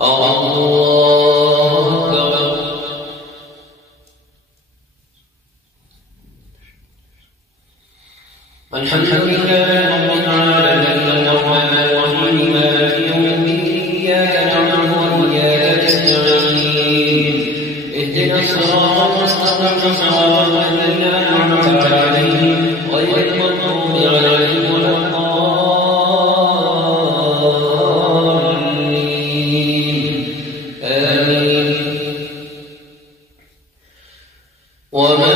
الله أكبر. الحمد لله رب العالمين الرحمن الرحيم مالك يوم الدين إياك نعبد وإياك نستعين اهدنا الصراط المستقيم صراط الذين أنعمت عليهم غير المغضوب عليهم ولا الضالين آمين. وما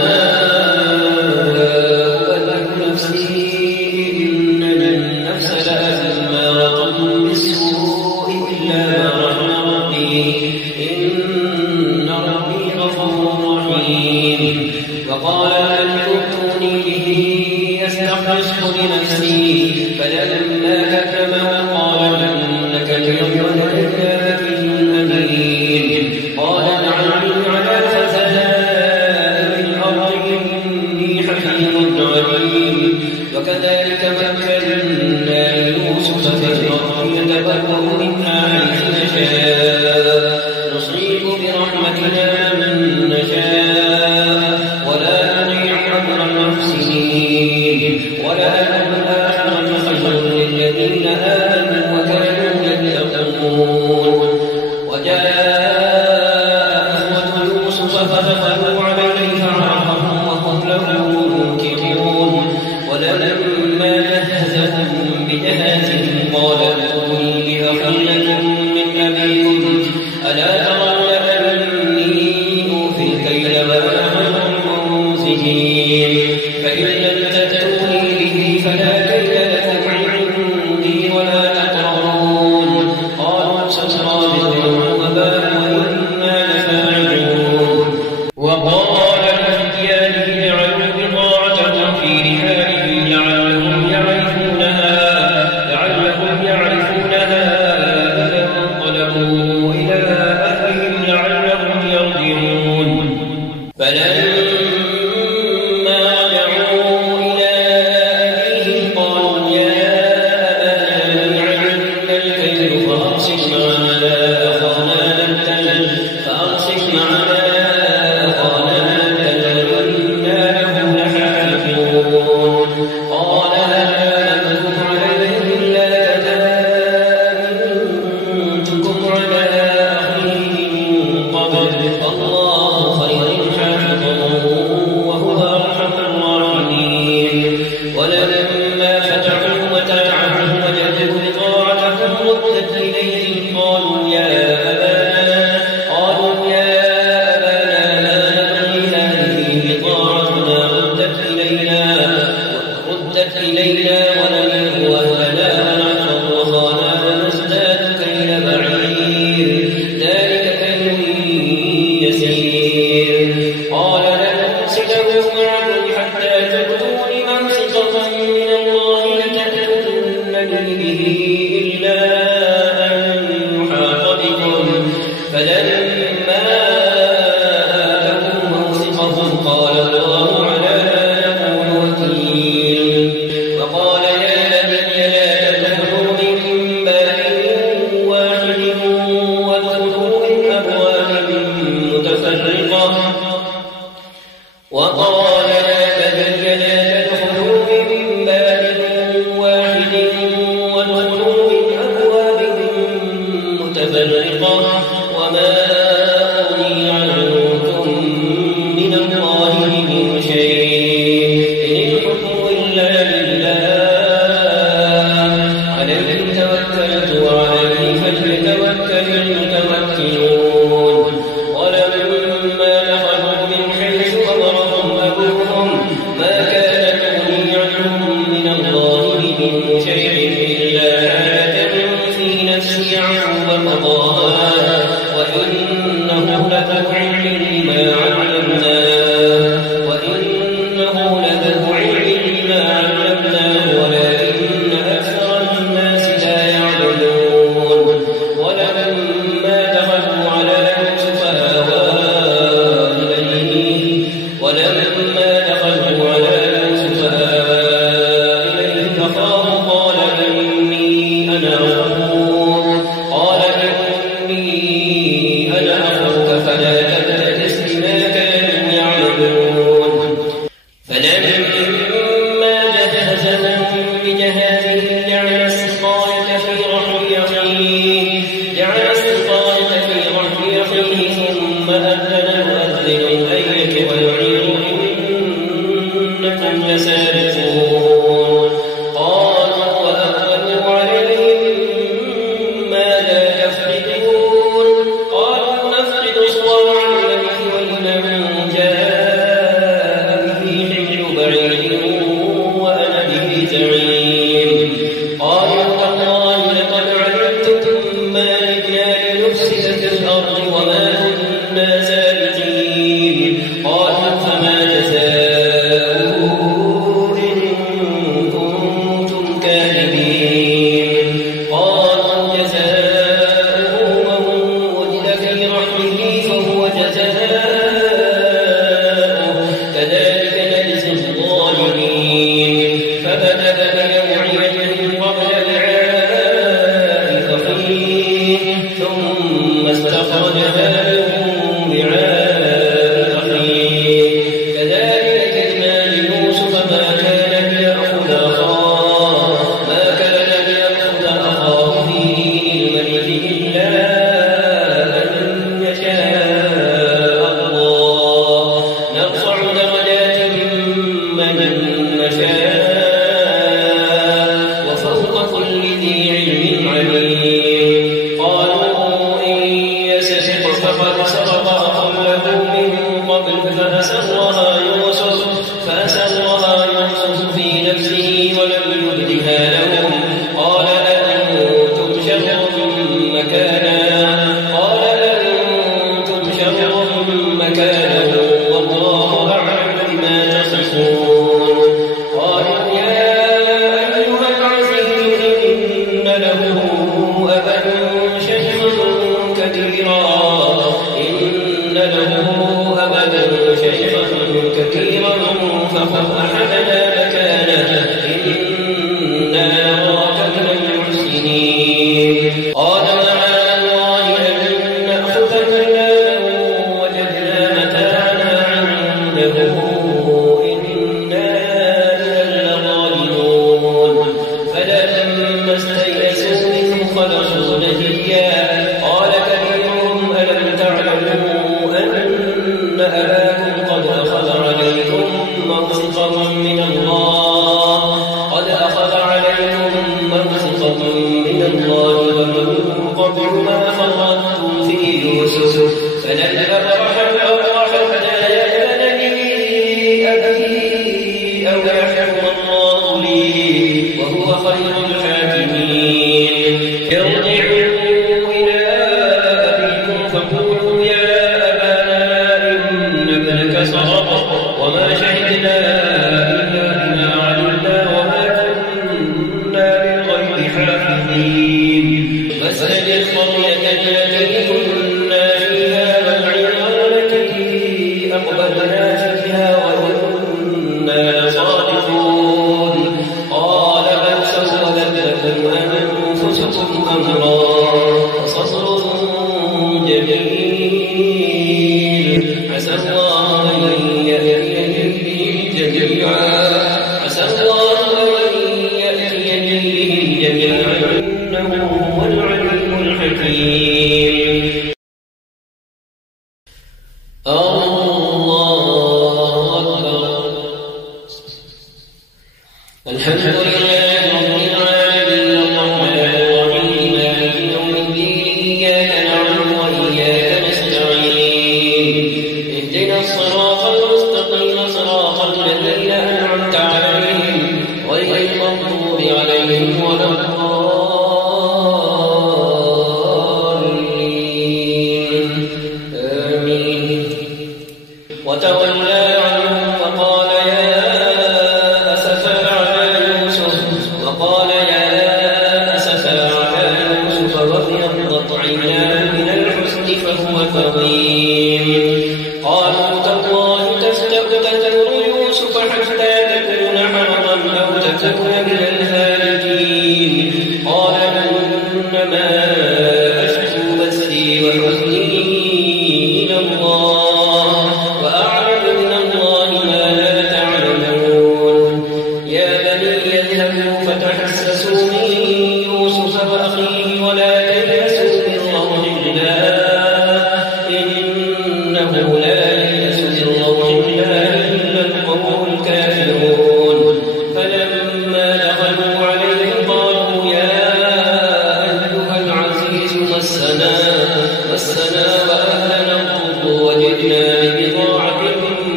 وقال الملك ائتوني به يستخلصه لنفسي فلما كتمه قال إنك اليوم لدينا مكين أمين. قال اجعلني على خزائن الأرض إني حفيظ عليم. وكذلك مكنا ليوسف في الأرض يتبوأ منها حيث نشاء نصيب برحمتنا من نشاء ولا نضيع أجر المحسنين. ولأجر الآخرة خير للذين آمنوا وكانوا يتقون. وجاء إخوة يوسف فدخلوا عليه فعرفهم وهم له منكرون. ولما جهزهم بجهازهم قال ائتوني بأخ لكم من أبيكم ألا ترون أني أوفي الكيل وأنا خير المنزلين. فإن لم تأتوني به فلا كيل لكم عندي ولا تقربون. قالوا سنراود وبال وإنا لفاعلون. وقال لفتيانه اجعلوا بضاعتهم في رحالهم لعلهم يعرفونها إذا انقلبوا إلى أهلهم لعلهم يرجعون. فلما رجعوا إلى أبيهم قالوا يا أبانا منعنا الكيل فأرسل معنا أخانا نبتل وإنا له لحافظون. قال هل آمنتم عليه إلا كما أمنتكم على أخيه من قبل فالله خير حافظا وهو أرحم الراحمين. ولما فتحوا متاعهم وجدوا بضاعتهم ردت إليهم قالوا يا أبانا ما نبغي هذه بضاعتنا ردت إلينا ونمير أهلنا ونحفظ أخانا ونزداد كيل بعير ذلك كيل يسير. قال لن أرسله معكم حتى تؤتون موثقا من الله لتأتونني به إلا أن يحاط بكم. فلما آتوا موثقهم قال الله على ما نقول وكيل. وقال يا بني لا تدخلوا من باب واحد وادخلوا من أبواب متفرقة وما أغني عنكم من الله من شيء إن الحكم إلا لله عليه توكلت وعليه فليتوكل المتوكلون. ولما دخلوا من حيث أمرهم أبوهم ما كان يغني عنهم من الله من شيء إلا حاجة في نفس يعقوب قضاها وإنه لذو علم لما علمناه ولكن أكثر الناس لا يعلمون. ولما دخلوا على يوسف آوى إليه فقال قال إني جعل السقاية في رحم أخيه ثم أذن مؤذن أيتها العير إنكم لسارقون قالوا وأقبلوا عليهم ماذا تفقدون قالوا نفقد صواع الملك ولمن جاء به حمل بعير وأنا به زعيم قالوا تالله لقد علمتم ما جئنا لنفسد في الأرض وما كنا سابقين قالوا فما جزاؤه إن كنتم كاذبين قالوا جزاؤه من وجد في رحمه فهو جزاؤه كذلك نجزي الظالمين فبدأ بأوعيتهم قبل وعاء فقير ثم استخرجها من وعاء أخيه كذلك كدنا ليوسف ما كان ليأخذ أخاه في دين الملك إلا أن يشاء الله نرفع درجات من نشاء وفوق كل ذي علم عليم قالوا إن يسرق فقد سرق أخ له من قبل فأسرها يوسف في نفسه ولم يبدها لهم قال أنتم شر مكانا والله أعلم بما تصفون قالوا يا أيها العزيز إن له أبا شيخا كثيرا فخذ أحدنا مكانه إنا نراك من المحسنين قال معاذ الله أن نأخذ إلا من وجدنا متاعنا عنده إنا إذا لظالمون فلما استيئسوا منه خلصوا نجيا قال كبيرهم ألم تعلموا أن أباكم قد أخذ عليكم موثقا من الله ومن قبل ما فرطتم في يوسف فلن أبرح الأرض حتى يأذن لي أبي أو يحكم الله لي وهو خير الحاكمين ارجعوا إلى أبيكم فقولوا يا أبانا إن ابنك سرق وما شهدنا إلا بما علمنا وما كنا للغيب حافظين فاسأل القرية التي كنا فيها والعير التي أقبلنا فيها وإنا لصادقون قال بل سولت لكم أنفسكم أمرا فصبر جميل عسى الله أن يأتيني بهم جميعا إنه هو العليم الحكيم الله أكبر الحمد لله رب العالمين الرحمن الرحيم مالك يوم الدين إياك نعبد وإياك نستعين اهدنا الصراط المستقيم صراط الذين أنعمت عليهم غير المغضوب عليهم ولا الضالين آمين وتولى عنهم وقال يا أسفا على يوسف وابيضت عيناه من الحزن فهو كظيم قالوا تالله تذر يوسف حتى تكون حرضا أو تكون من الهالكين قال إنما أشكو بثي وحزني إلى الله وأعلم من الله ما لا تعلمون يا بني اذهبوا فتحسسوا من يوسف وأخيه ولا تيأسوا من مسنا وأهلنا الضر وجئنا ببضاعة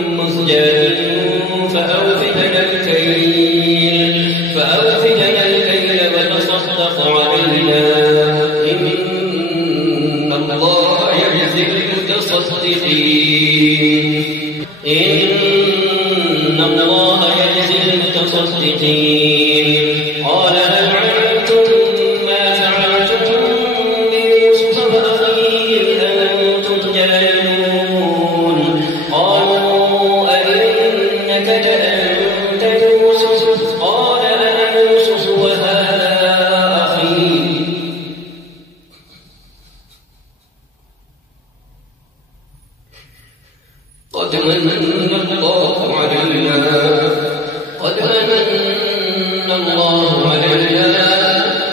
مزجاة فأوف لنا الكيل وتصدق علينا إن الله يجزي المتصدقين قال هل علمتم ما فعلتم بيوسف وأخيه أنتم جاهلون قالوا أئنك لأنت يوسف قال أنا يوسف وهذا أخي قد من الله علينا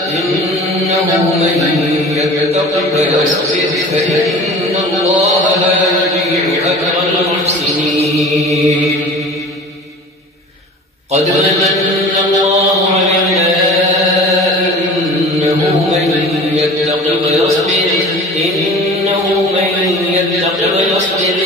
إنه من يتق ويصبر فإن الله لا يضيع أجر المحسنين قد من الله علينا إنه من يتق ويصبر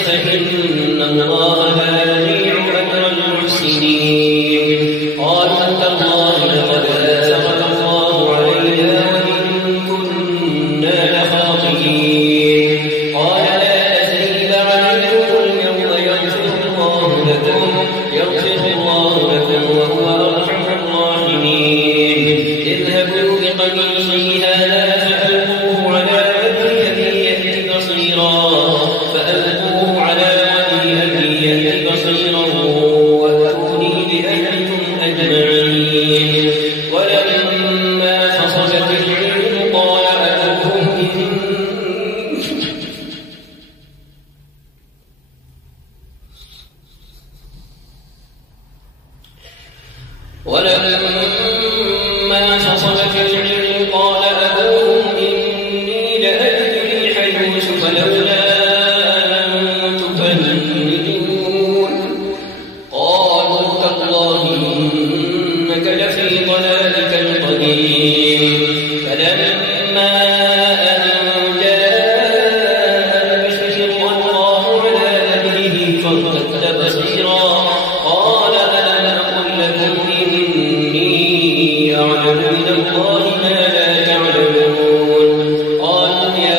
فإن الله لا يضيع أجر المحسنين قالوا تالله لقد آثرك الله علينا وإن كنا لخاطئين قال لا تثريب عليكم اليوم يغفر الله لكم وهو أرحم الراحمين اذهبوا بقميصي هذا فألقوه على وجه أبي يأت بصيرا وأتوني بأهلكم أجمعين ولما فصلت العير قال أبوهم إني لأجد ريح يوسف لولا أن تفندون قالوا تالله إنك لفي ضلالك القديم فلما أن جاء البشير والله على وجهه فارتد بصيرا قال ألم أقل لكم إني أعلم من الله ما لا تعلمون قالوا يا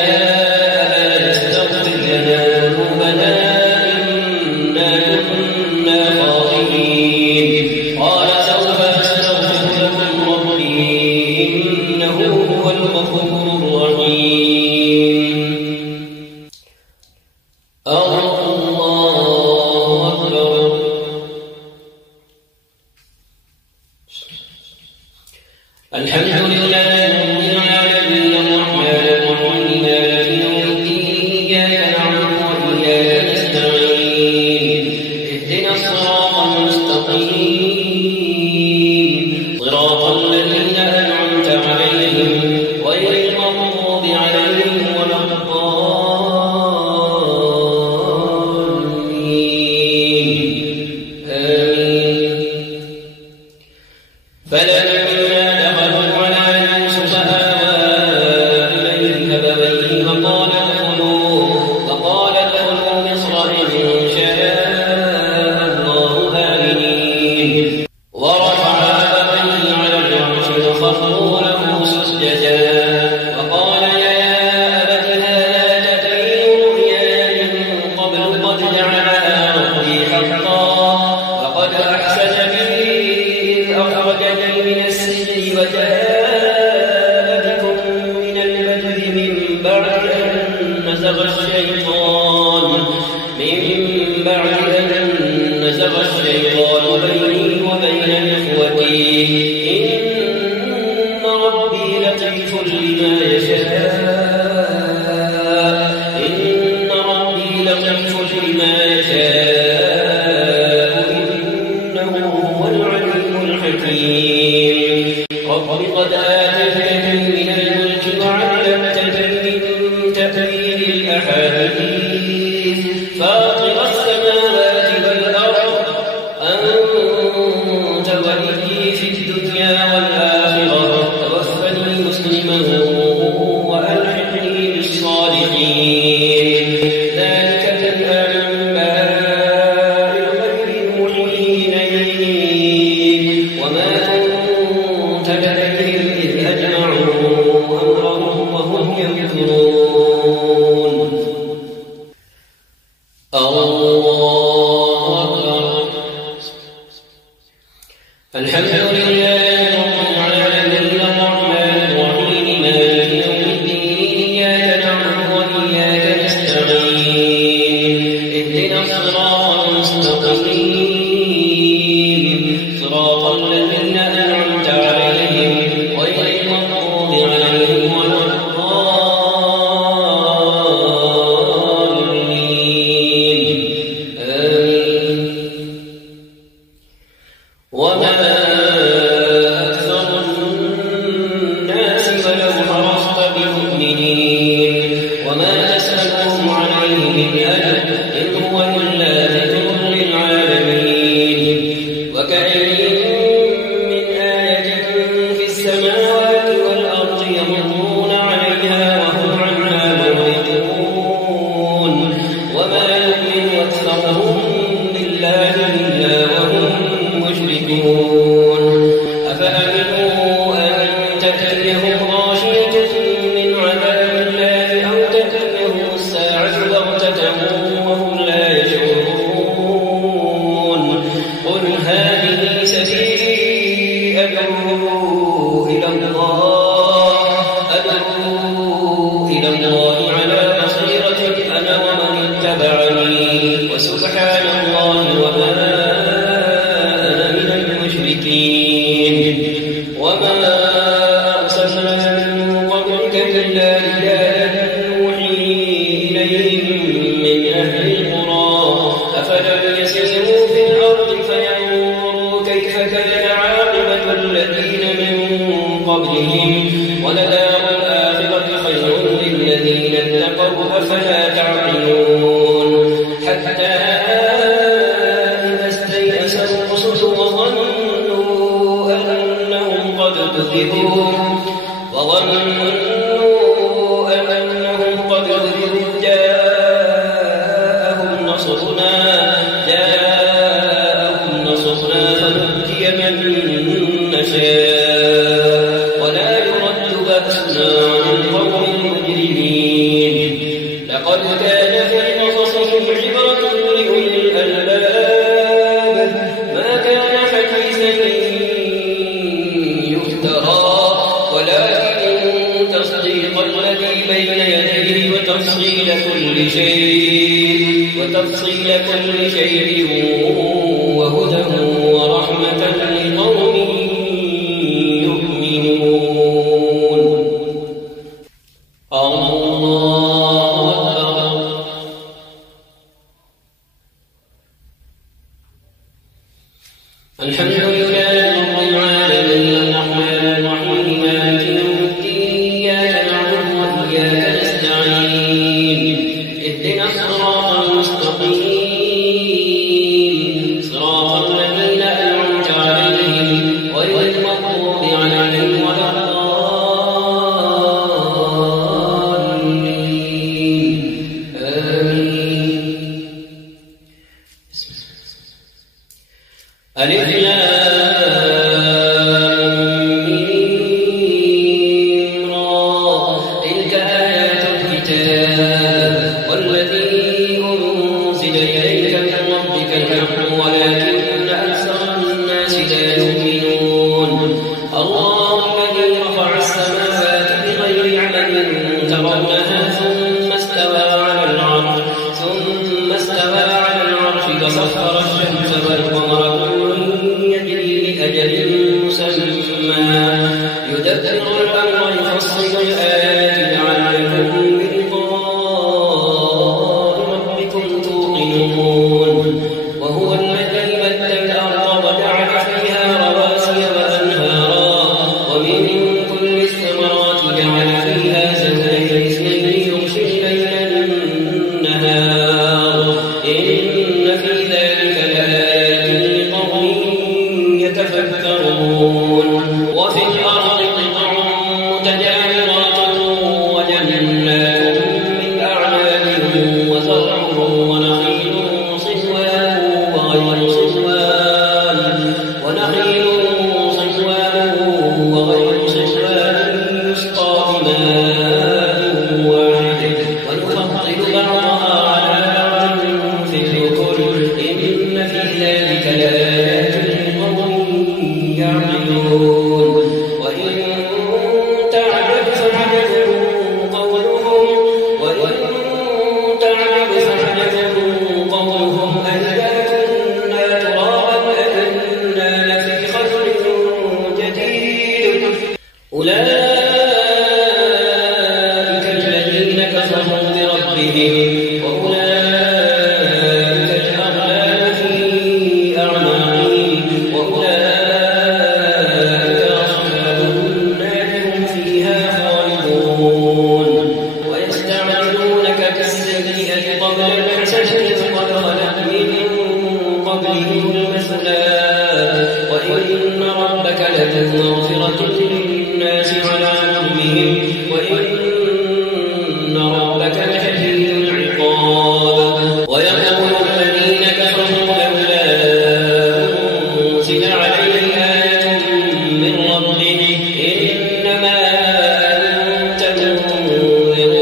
أبانا استغفر لنا ذنوبنا إنا كنا خاطئين قال سوف أستغفر لكم ربي إنه هو الغفور الرحيم الله أكبر الحمد لله رب العالمين الرحمن الرحيم مالك يوم الدين إياك نعبد وإياك نستعين اهدنا الصراط المستقيم صراط الذين أنعمت عليهم غير المغضوب عليهم ولا الضالين آمين فلما دخلوا على يوسف آوى إليه أبويه وقال ادخلوا مصر إن شاء الله آمنين ورفع أبويه على العرش وخروا له سجدا وقال يا أبت هذا تأويل رؤياي من قبل قد جعلها ربي حقا وقد أحسن بي إذ أخرجني من السجن وجاء بكم من البدو من بعد أن نزغ الشيطان بيني وبين إخوتي إن ربي لطيف لما يشاء إنه هو العليم الحكيم رب قد آتيتني من الملك وعلمتني من تأويل الأحاديث فاطر السماوات والأرض أنت ولي في الدنيا والآخرة توفني مسلما وألحقني الصالحين ذلك من أنباء الغيب نوحيه إليك وما كنت لديهم إذ أجمعوا أمرهم وهم يمكرون الله أكبر الحمد لله رب العالمين الرحمن الرحيم مالك يوم الدين إياك نعبد وإياك نستعين اهدنا الصراط المستقيم صراط الذين أنعمت عليهم غير المغضوب عليهم ولا الضالين آمين وما أكثر الناس ولو حرصت بمؤمنين وما تسألهم عليه من أجر إن هو إلا ذكر للعالمين وكأين من آية في السماوات والأرض يمرون عليها وهم عنها معرضون وما يؤمن أكثرهم بالله إلا وهم مشركون أفأمنوا أن تأتيهم غاشية من عذاب الله أو تأتيهم الساعة بغتة وهم لا يشعرون قل هذه سبيلي أدعو إلى الله على بصيرة أنا ومن اتبعني وسبحان الله وما أنا من المشركين وما أرسلنا من قبلك إلا رجالا نوحي إليهم من أهل القرى أفلم يسيروا في الأرض فينظروا كيف كان عاقبة الذين من قبلهم ولدار الآخرة خير للذين اتقوا أفلا تعقلون حتى إذا استيأس الرسل وظنوا أنهم قد كذبوا جاءهم نصرنا فنجي من نشاء ولا يرد بأسنا عن القوم المجرمين لقد كان في قصصهم عبرة لأولي الألباب ما كان حديثا يفترى ولكن تصديق الذي بين يديه وتفصيل كل شيء وهدى ورحمة لقوم يؤمنون الله أكبر الحمد لله رب العالمين الرحمن الرحيم مالك يوم الدين إياك نعبد وإياك نستعين اهدنا الصراط المستقيم صراط الذين أنعمت عليهم ربك لشديد العقاب ويقول الذين كفروا لولا أنزل عليه آية من ربه إنما أنت منذر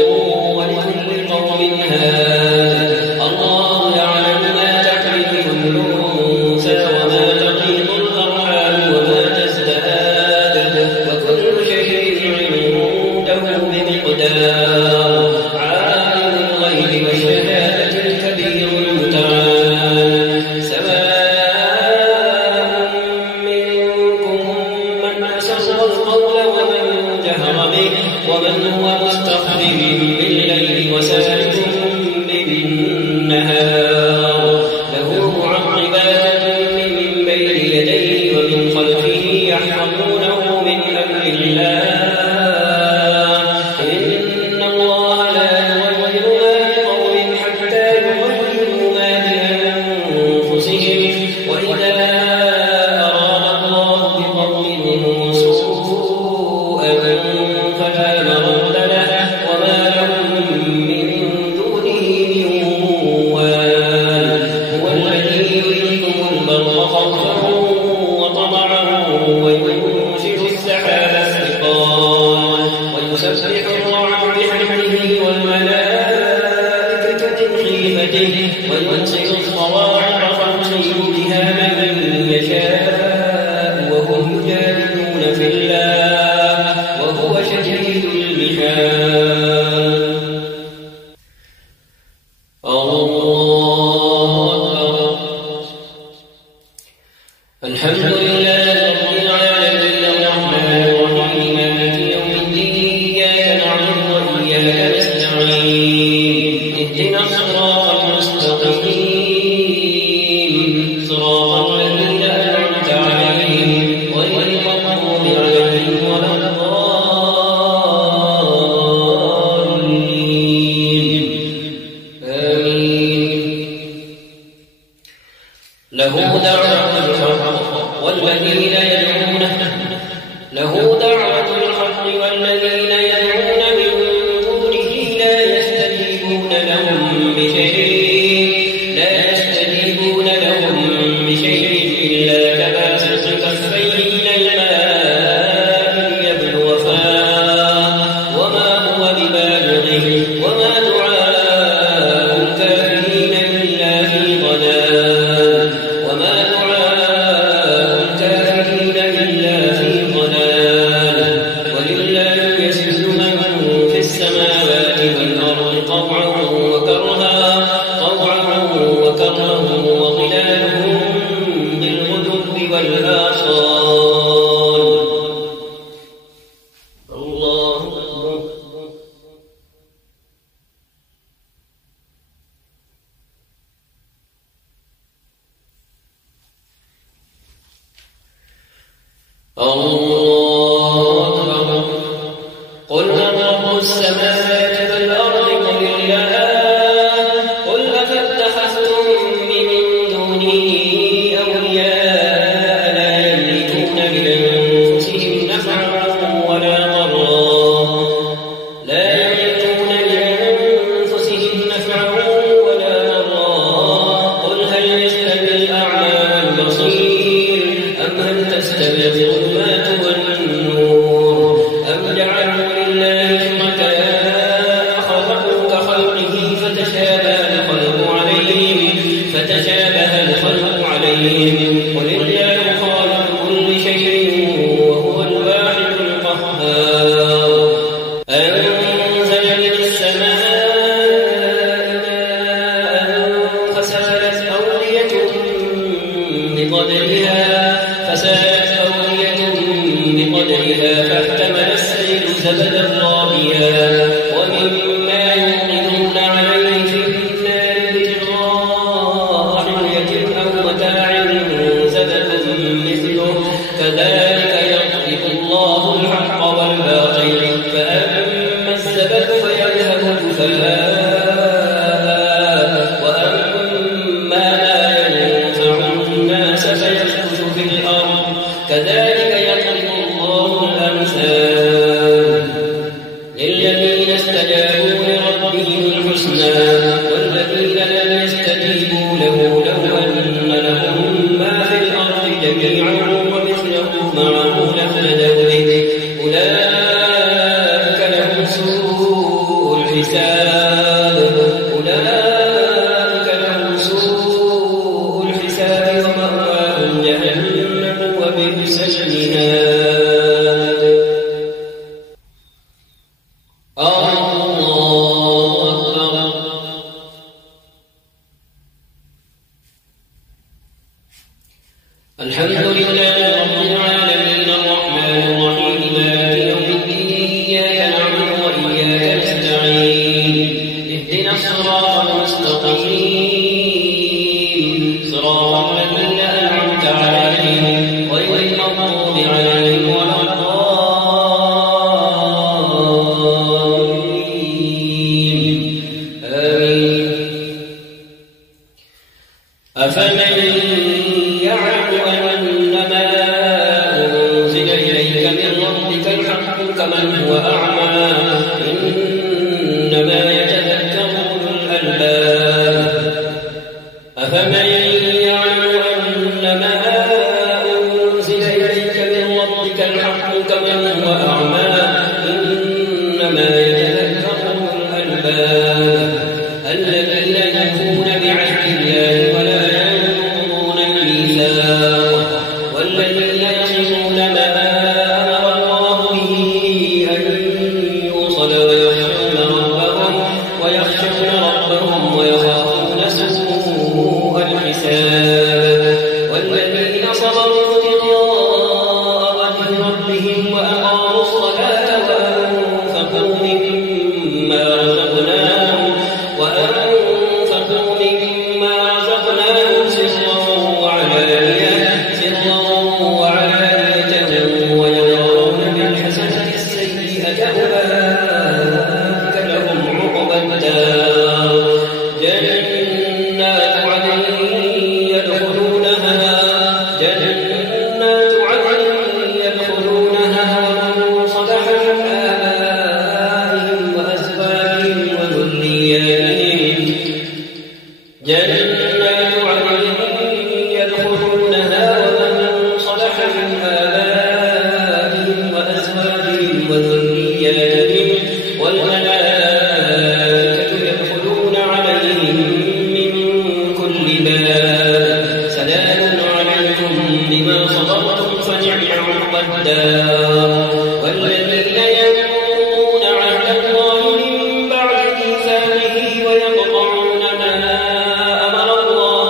ولكل قوم هاد الله يعلم ما تحمل كل أنثى وما تغيض الأرحام وما تزداد وكل شيء عنده بمقدار عالم الغيب والشهادة الكبير المتعال سواء منكم من أسر القول ومن جهر به ومن هو مستخف بالليل وسارب بالنهار له معقبات من بين يديه ومن خلفه يحفظونه من أمر الله إن الله لا يغير ما بقوم حتى يغيروا ما بأنفسهم وإذا أراد الله بقوم سوءا فلا مرد له وما لهم من دونه من وال هو الذي يريكم البرق خوفا وطمعا وينشئ السحاب الثقال ويسبح الرعد بحمده والملائكة من خيفته وينزل الصواعق فيصيب بها من يشاء وهم يجادلون في الله وهو شديد المحال الله أكبر الحمد لله رب العالمين الرحمن الرحيم مالك يوم الدين إياك نعبد وإياك نستعين اهدنا الصراط المستقيم صراط الذين أنعمت عليهم غير المغضوب عليهم ولا الضالين آمين له دعوة الحق والذين يدعون من دونه لا يستجيبون لهم بشيء إلا كباسط كفيه إلى الماء ليبلغ فاه وما هو ببالغه وما دعاء الكافرين إلا في ضلال ولله يسجد من في السماوات والأرض طوعا وكرها وظلالهم بالغدو والآصال الله أكبر الله أكبر قل من رب السماوات والأرض قل الله قل أفاتخذتم من دونه أولياء لا يملكون لأنفسهم نفعا ولا ضرا قل هل يستوي الأعمى والبصير أم هل تستوي الظلمات والنور أم جعلوا لله شركاء خلقوا كخلقه فتشابه الخلق عليهم قل الله خالق كل شيء وهو الواحد القهار أنزل من السماء ماء فسالت أودية بقدرها فاحتمل السيل زبدا رابيا ومما يوقدون عليه في النار ابتغاء حلية أو متاع زبد مثله كذلك يضرب الله الحق والباطل فأما الزبد فيذهب جفاء وأما ما ينفع الناس فيمكث في الأرض كذلك يضرب الله الأمثال للذين استجابوا لربهم الحمد لله رب العالمين الرحمن الرحيم مالك يوم الدين إياك نعبد وإياك نستعين اهدنا الصراط المستقيم صراط الذين أنعمت عليهم غير المغضوب عليهم ولا الضالين آمين. أفمن يعلم أنما أنزل إليك من ربك الحق كمن هو أعمى إنما يتذكر أولو الألباب. أفمن يعلم أنما أنزل إليك من ربك الحق كمن هو أعمى إنما يتذكر أولو الألباب الذين يوفون بعهد الله ولا ينقضون الميثاق والذين يصلون ما أمر الله به أن يوصل ويخشون ربهم ويخافون سوء الحساب والذين صبروا ابتغاء وجه ربهم وأقاموا الصلاة وأنفقوا مما رزقناهم سرا وعلانية ويدرؤون بالحسنة السيئة أولئك لهم عقبى الدار جنات عدن يدخلونها ومن صلح من آبائهم وأزواجهم وذرياتهم والملائكة يدخلون عليهم من كل باب سلام عليكم بما صبرتم فنعم عقبى الدار. والذين ينقضون عهد الله من بعد ميثاقه ويقطعون ما أمر الله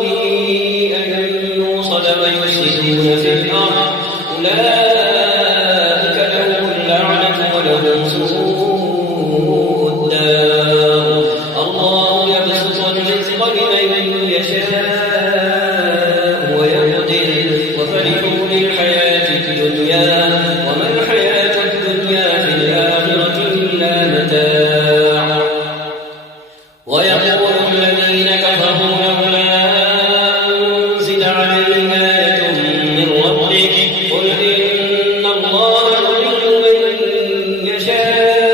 به أن يوصل ويفسدون في الأرض أولئك لهم اللعنة ولهم سوء الدار. الله يبسط الرزق لمن يشاء ويقدر وفرحوا بالحياة الدنيا وما الحياة الدنيا في الآخرة إلا متاع. ويقول الذين كفروا لولا أنزل عليه آية من ربه قل إن الله يضل من يشاء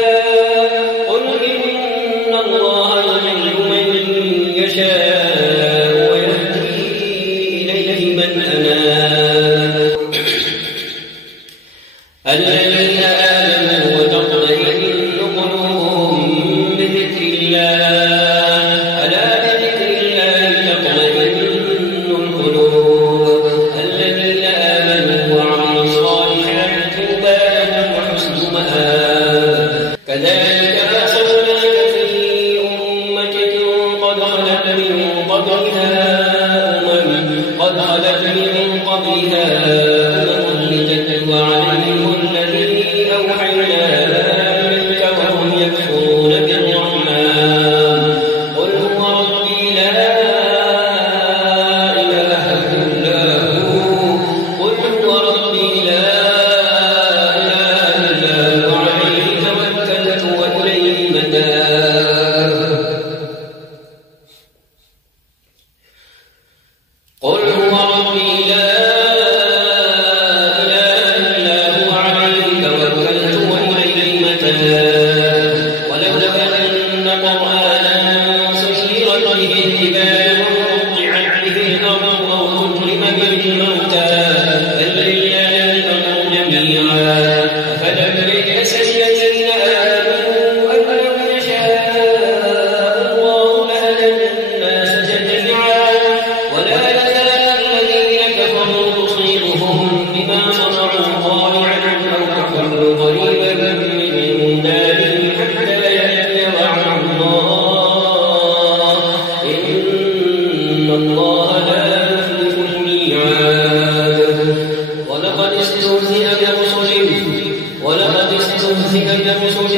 استهزئ برسل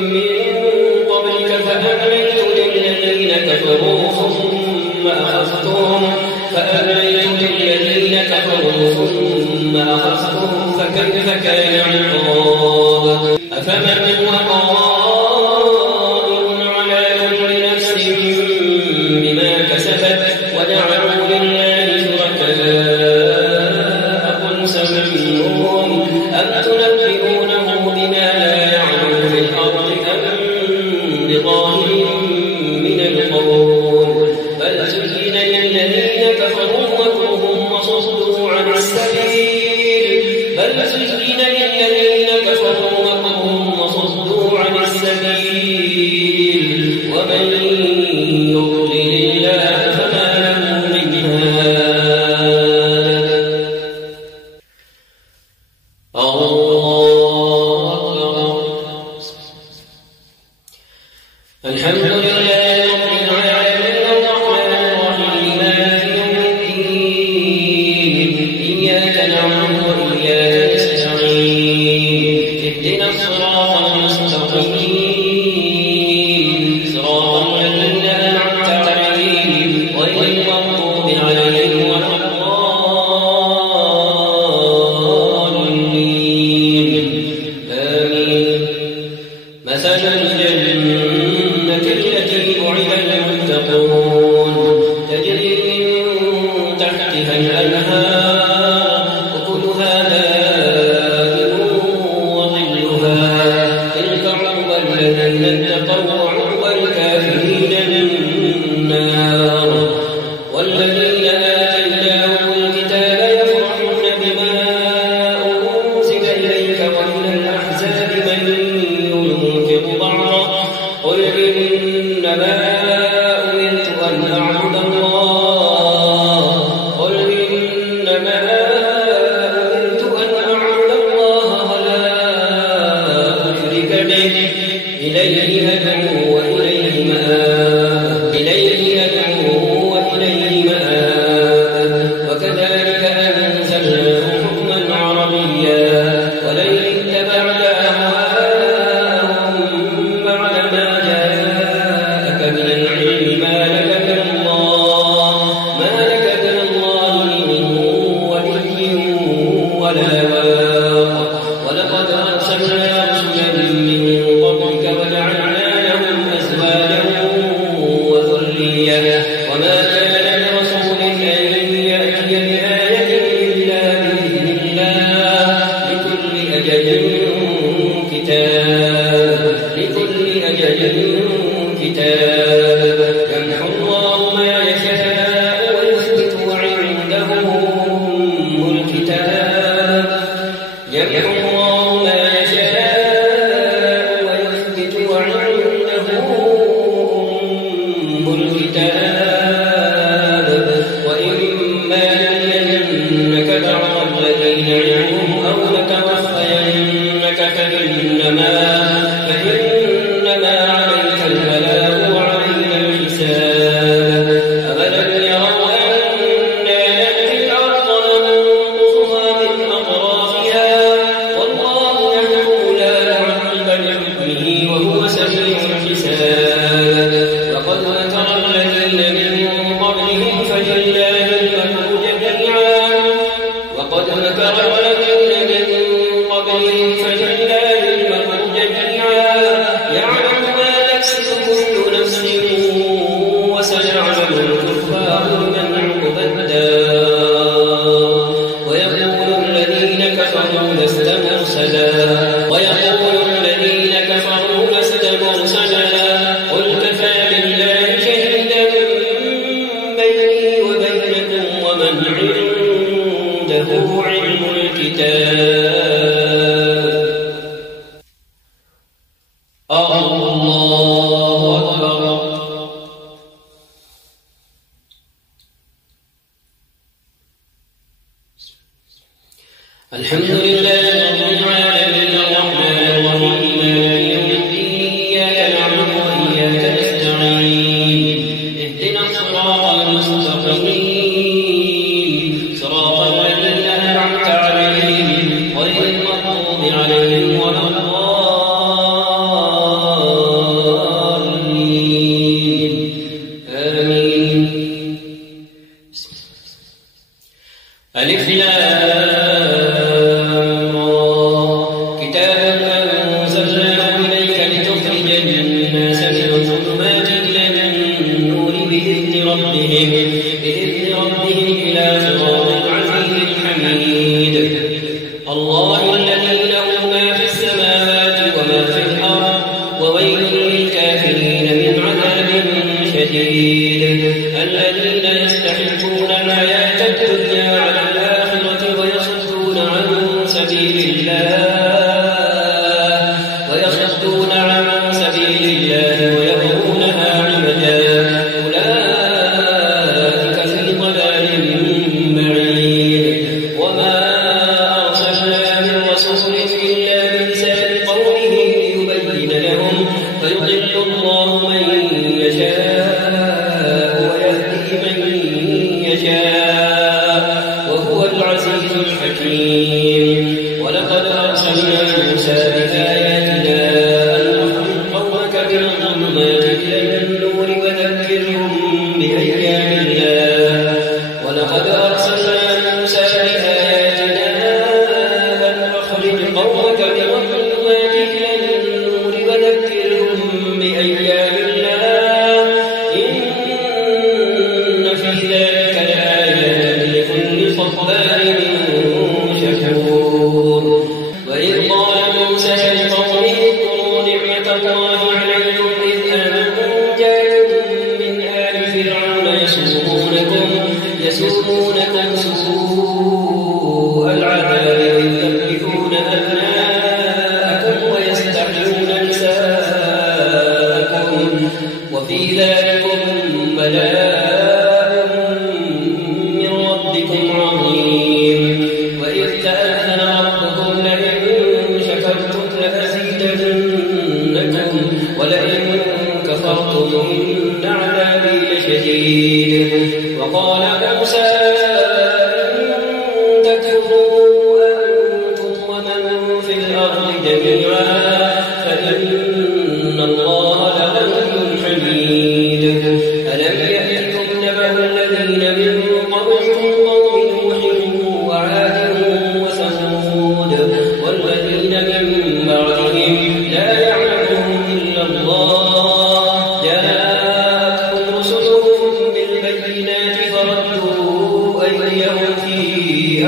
من قبلك فأمليت للذين كفروا ثم أخذتهم فكيف كان عقاب أفمن هو قائم على كل نفس بما كسبت وجعلوا لله شركاء قل سمعون أم تنبئونه بما لا يعلم في الأرض أم بظاهر من القول بل زين للذين كفروا مكرهم وصدوا عن السبيل ومن يضلل الله فما له من هاد الله أكبر الحمد لله رب العالمين الرحمن الرحيم مالك يوم الدين إياك نعبد وإياك نستعين اهدنا الصراط المستقيم صراط الذين أنعمت عليهم غير المغضوب عليهم ولا الضالين آمين مثل الجنة التي وعد المتقون تجري من تحتها الأنهار أكلها دائم وظلها تلك عقبى الذين اتقوا وعقبى الكافرين النار والذين آتيناهم الكتاب يفرحون بما أنزل إليك ومن الأحزاب من ينكر بعضه قل إنما أمرت أن أعبد الله ولا أشرك به إليه أدعو وإليه مآب وكذلك أنزلناه حكما عربيا ولئن اتبعت أهواءهم بعد ما جاءك من العلم ما لك من الله من ولي ولا واق ولقد أرسلنا رسلا من قبلك وجعلنا لهم أزواجا وذرية وما كان لرسول أن يأتي بآية إلا بإذن الله لكل أجل كتاب يمحو الله ما يشاء ويثبت وعنده أم الكتاب وإما يرينك بعض الذين يعظهم أو نتوفينك فإنما عليك البلاغ وعلينا الحساب أولم يروا أنا نأتي الأرض ننقصها من أطرافها والله يحكم لا معقب لحكمه وهو سريع الحساب وقد مكر الذين من قبلهم فلله المكر جميعا يعلم ما تكسب كل نفس وسيعلم الكفار لمن عقبى الدار ويقول الذين كفروا لست مرسلا قل كفى بالله شهيدا بيني وبينكم ومن عنده علم الكتاب الله أكبر الحمد لله رب العالمين الرحمن الرحيم مالك يوم الدين إياك نعبد وإياك نستعين اهدنا الصراط المستقيم صراط الذين أنعمت عليهم غير المغضوب عليهم ولا الضالين ربهم إلى صراط العزيز الحميد. الله الذي له ما في السماوات وما في الأرض وويل للكافرين من عذاب شديد. الذين يستحبون الحياة الدنيا على الآخرة ويصدون عن سبيل الله ويبغونها عوجا أولئك في ضلال بعيد. وما أرسلنا من رسول إلا بلسان قومه ليبين لهم فيضل الله من يشاء ويهدي من يشاء وهو العزيز الحكيم. ولقد أرسلنا موسى بآياتنا أن أخرج قومك من الظلمات إلى النور وذكرهم بأيام الله. ولقد أرسلنا موسى بآياتنا أن أخرج قومك من الظلمات إلى النور وذكرهم بأيام الله إن في ذلك لآيات لكل صبار شكور. وإذ قال موسى لقومه اذكروا نعمة الله عليكم إذ أنجاكم من آل فرعون يسومونكم سوء العذاب ويذبحون أبناءكم ويستحيون نساءكم وفي ذلكم بلاء من ربكم عظيم. وإذ تأذن ربكم لئن شكرتم لأزيدنكم ولئن كفرتم إن عذابي لشديد. وقال موسى إن تكفروا أنتم ومن في الأرض جميعا فإن الله لغني حميد. ألم يأتكم نبأ الذين من قبلكم قوم نوح وعاد وثمود والذين من بعدهم لا يعلمهم إلا الله جاءتهم رسلهم بالبينات فردوا أيديهم في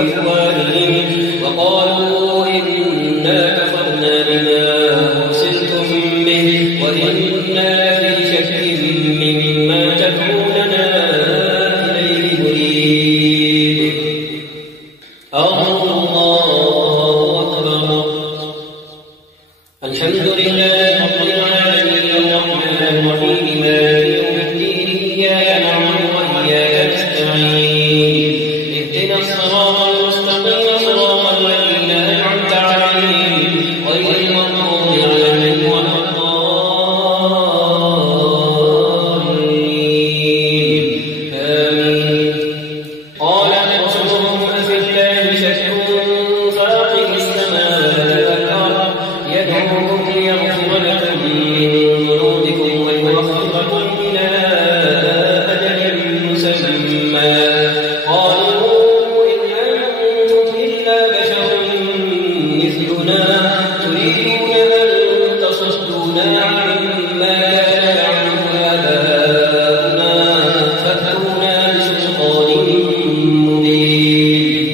أفواههم وقالوا إنا كفرنا بما أرسلتم به وإنا لفي شك مما تدعوننا إليه مريب. الله أكبر. الحمد لله رب العالمين الرحمن الرحيم مالك يوم الدين إياك نعبد وإياك نستعين اهدنا الصراط المستقيم صراط الذين أنعمت عليهم غير المغضوب عليهم ولا الضالين آمين. قالت رسلهم أفي الله شك فاطر السماوات والأرض يدعوكم ليغفر لكم من ذنوبكم ويؤخركم إلى أجل مسمى قالوا إن أنتم إلا بشر مثلنا تريدون أن تصدونا عما كان يعبد آباؤنا فأتونا بسلطان مبين.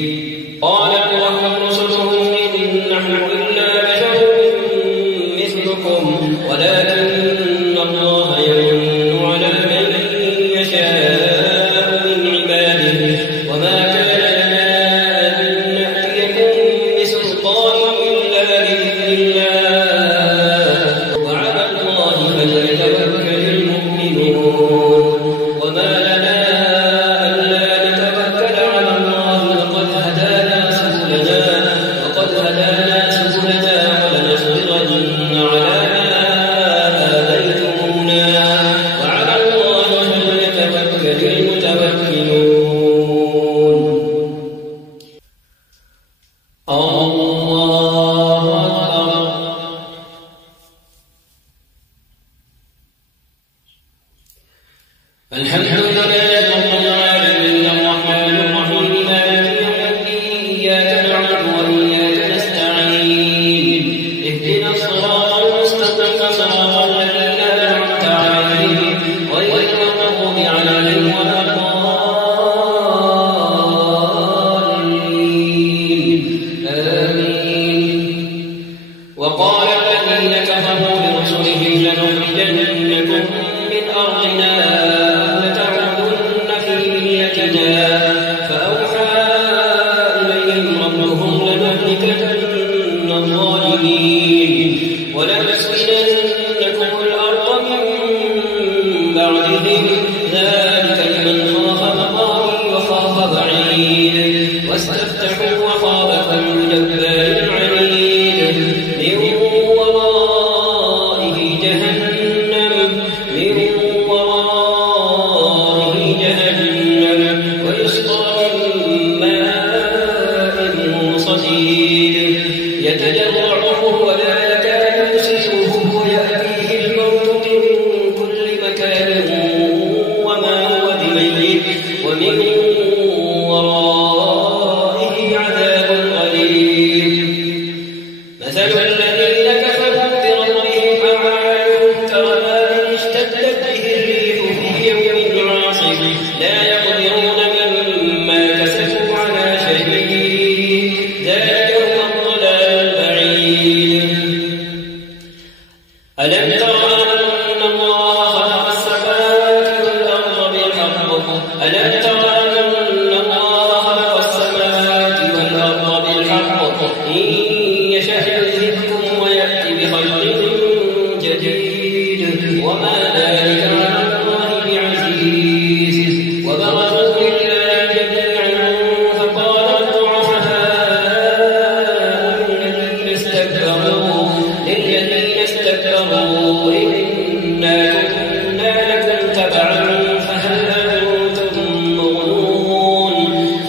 قالت لهم رسلهم إن نحن إلا بشر مثلكم ولكن الله يمن على من يشاء من عباده وما كان لنا أن نأتيكم بسلطان إلا بإذن الله وعلى الله فليتوكل المؤمنون. وما لنا ألا نتوكل على الله وقد هدانا سبلنا ولنصبرن على ما آذيتمونا وعلى الله فليتوكل المتوكلون. الله أكبر. الحمد لله رب العالمين الرحمن الرحيم مالك يوم الدين إياك نعبد وإياك نستعين اهدنا الصراط المستقيم صراط الذين أنعمت عليهم غير المغضوب عليهم لنخرجنكم من أرضنا أو لتعودن في ملتنا فأوحى إليهم ربهم لنهلكن الظالمين ولنسكننكم الأرض من بعدهم ذلك لمن خاف مقامي وخاف وعيد واستفتحوا وخاب كل جبار عنيد من ورائه جهنم ويسقى من ماء صديد يتجرعه ولا يكاد يسيغه ويأتيه الموت من كل مكان وما هو بميت ومن ورائه عذاب غليظ مثل الذين كفروا بربهم أعمالهم كرماء اشتدت به الريح في يوم عاصف لا يقدرون مما كسبوا على شيء ذلك هو الضلال البعيد ألم تر أن الله خلق السماوات والأرض بالحق ألم تر أن الله خلق السماوات والأرض بالحق إن يشأ يذهبكم ويأتي بخلق جديد وما ذلك على الله بعزيز وبرزوا لله جميعا فقال الضعفاء للذين استكبروا إنا كنا لكم تبعا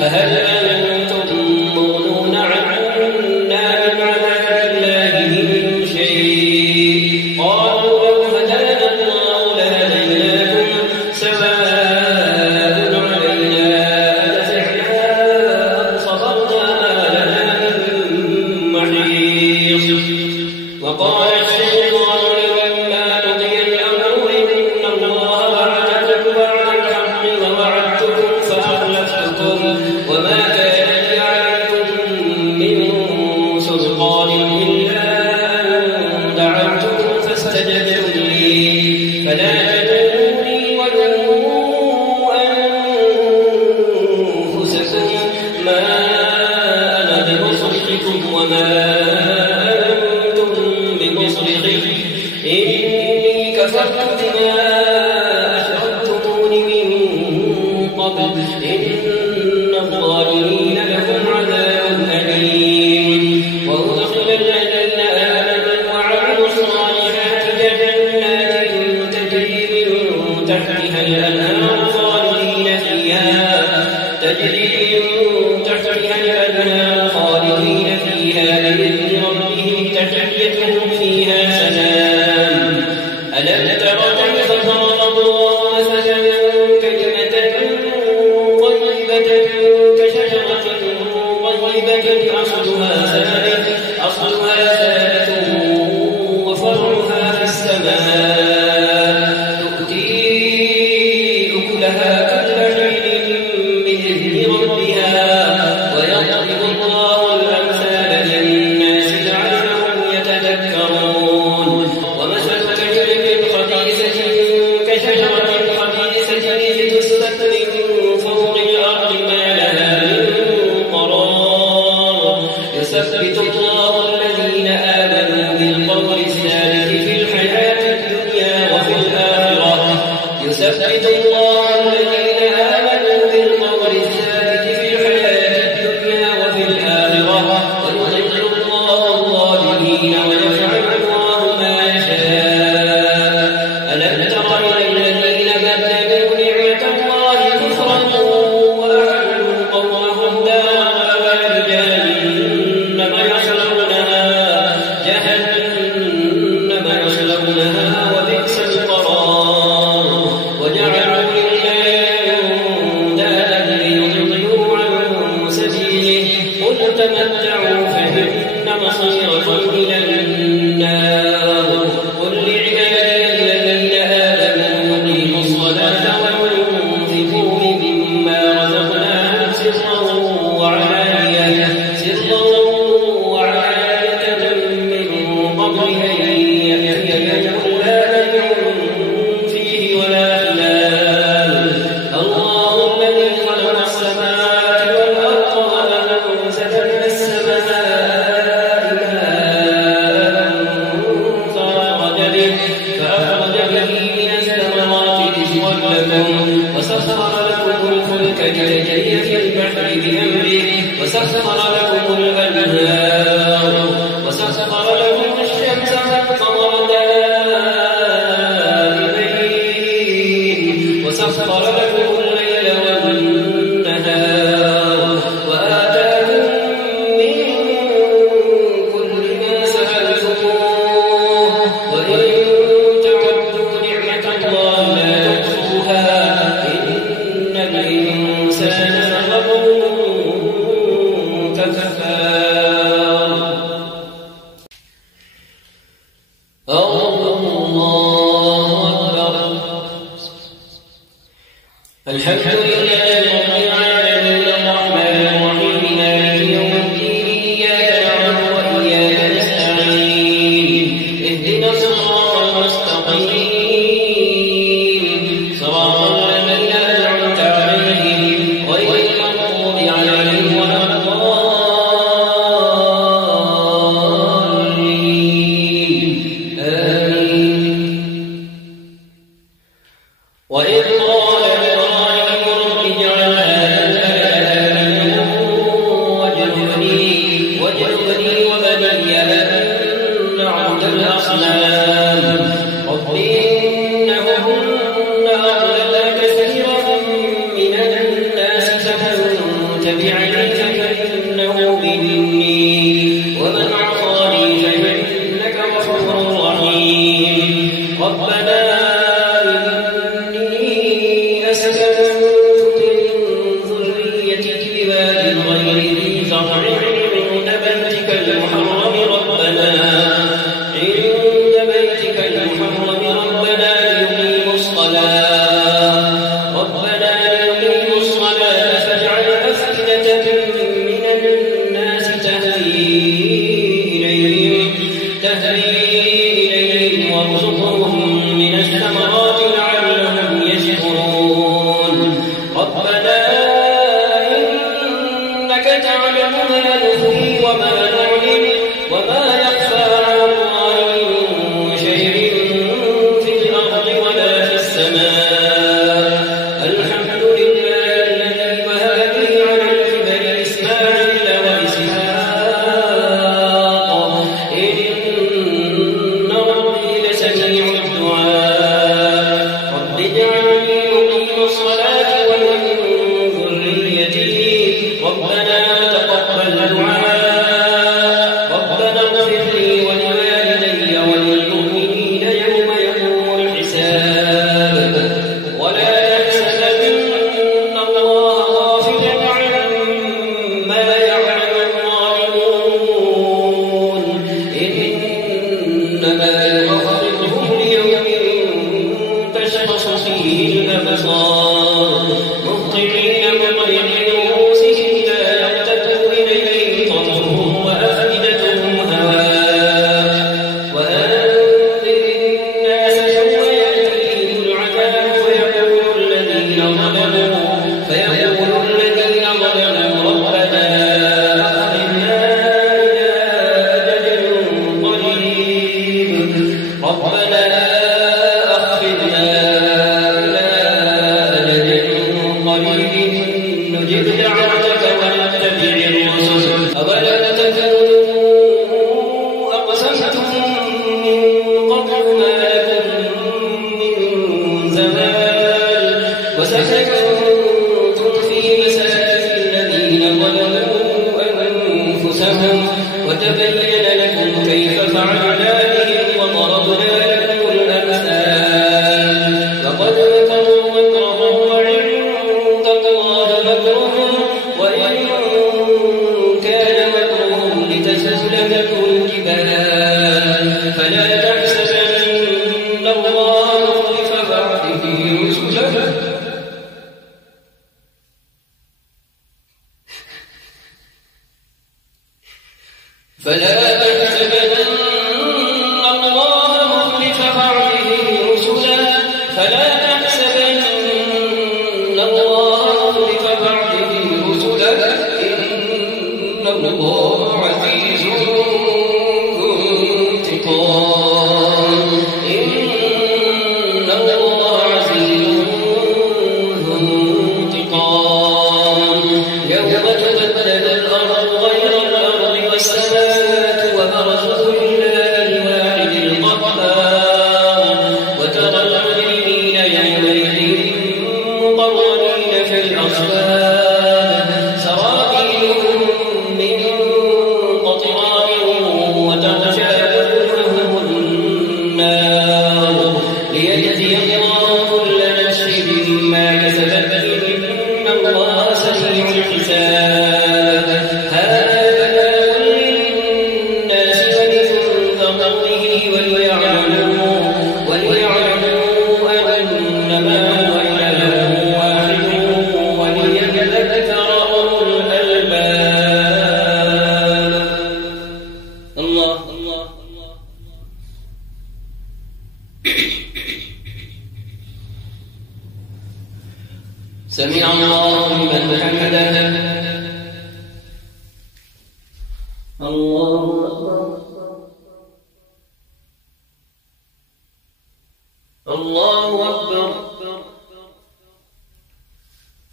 فهل أنتم مغنون عنا من عذاب الله من شيء قالوا لو هدانا الله لهديناكم سواء علينا أجزعنا أم صبرنا ما لنا من محيص وقال الشيطان لما قضي الأمر إن الله وعدكم وعد الحق ووعدتكم فأخلفتكم وما كان لي عليكم من سلطان إلا أن دعوتكم فاستجبتم لي فلا تلوموني ولوموا أنفسكم ما أنا بمصرخكم وما أنتم بمصرخي إني كفرت بما أشركتمون من قبل إن الظالمين لهم عذاب أليم وأدخل الذين آمنوا وعملوا الصالحات جنات تجري من تحتها الأنهار خالدين فيها بإذن ربهم تحيتهم فيها سلام ألم تر كيف ضرب الله مثلا كلمة طيبة كشجرة طيبة أصلها ثابت وفرعها في السماء تؤتي أكلها كل حين بإذن ربها ويضرب الله الأمثال للناس لعلهم يتذكرون ومثل كلمة خبيثة كشجرة خبيثة اجتثت من فوق الأرض ما لها من قرار يثبت الله الذين آمنوا بالقول الثابت في الحياة الدنيا وفي الآخرة يثبت الله الذين آمنوا بالقول الثابت في الحياة الدنيا وفي الآخرة ويضل الله الظالمين ويفعل الله ما يشاء ألم تر إلى الذين بدلوا نعمة الله كفرا وأحلوا قومهم دار العذاب جهنم يصلونها وبئس القرار وجعلوا به فأخرج به من الثمرات رزقا لكم وسخر لكم الفلك لتجري في البحر بأمره وسخر لكم الأنهار وسخر لكم الشمس والقمر دائبين وسخر لكم الليل والنهار وآتاكم من كل ما سألتموه وإن تعدوا نعمة الله لا تحصوها إن الإنسان لظلوم كفار. الحمد لله رب العالمين الرحمن الرحيم مالك يوم الدين إياك نعبد وإياك نستعين اهدنا الصراط المستقيم صراط الذين أنعمت عليهم غير المغضوب عليهم ولا الضالين آمين. وإذ قال إبراهيم رب اجعل هذا البلد واجنبني وبني أن نعبد الأصنام رب إنهن أضللن كثيرا من الناس فمن تبعني فإنه مني ومن عصاني فإنك غفور رحيم. ربنا وتبين لكم كيف فعلنا بهم وضربنا لكم الأمثال وقد مكروا مكرهم وعند الله مكرهم وإن كان مكرهم لتزول منه الجبال فلا تحسبن الله مخلف وعده رسله فلا تحسبن الله مخلف وعده رسله فلا تحسبن الله مخلف وعده رسله إن الله عزيز ذو انتقام إن سمع الله لمن حمده. الله أكبر. الله أكبر.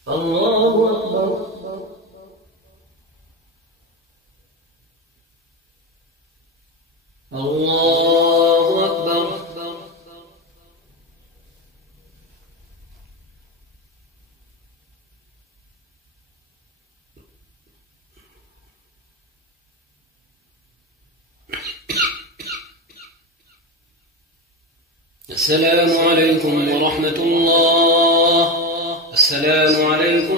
الله أكبر. الله أكبر. السلام عليكم ورحمة الله. السلام عليكم